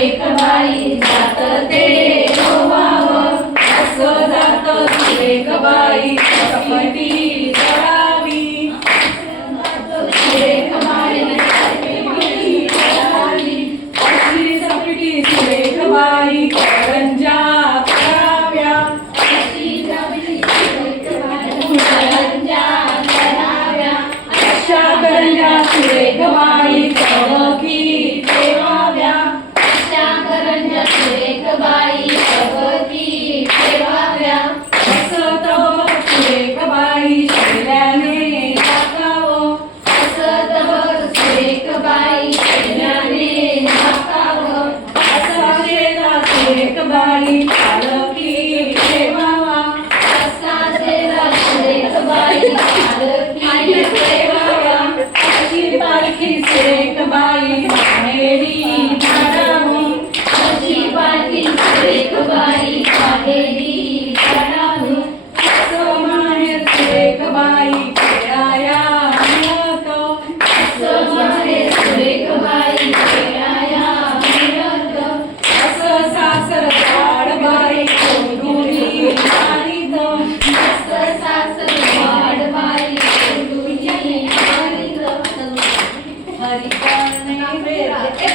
सुरेख बाई जात ते रोवावं असं जात सुरेख बाई कपटी चढावी सुरेख बाई कपटी चढावी अशी सपटी सुरेख बाई करंजा कराव्या अशी सपटी सुरेख बाई करंजा कराव्या अशा करंजा सुरेख बाई चमकी ठेवाव्या अशा करंजा सुरेख बाई चमकी ठेवाव्या असं तव सुरेख बाई शेल्याने टाकावं असं तव सुरेख बाई शेल्याने टाकावं असा शेला सुरेख बाई पालखी ठेवावा असा शेला सुरेख बाई पालखी ठेवावा अशी पालखी सुरेख बाई माहेरी धाडावी अशी पालखी सुरेख बाई माहेरी धाडावी असं माहेर सुरेख बाई खेळाया मिळतं असं माहेर सुरेख बाई खेळाया मिळतं असं सासर वाडबाई कोंडुली मारितं असं सासर वाडबाई कोंडुली मारितं हरिकरणे वेद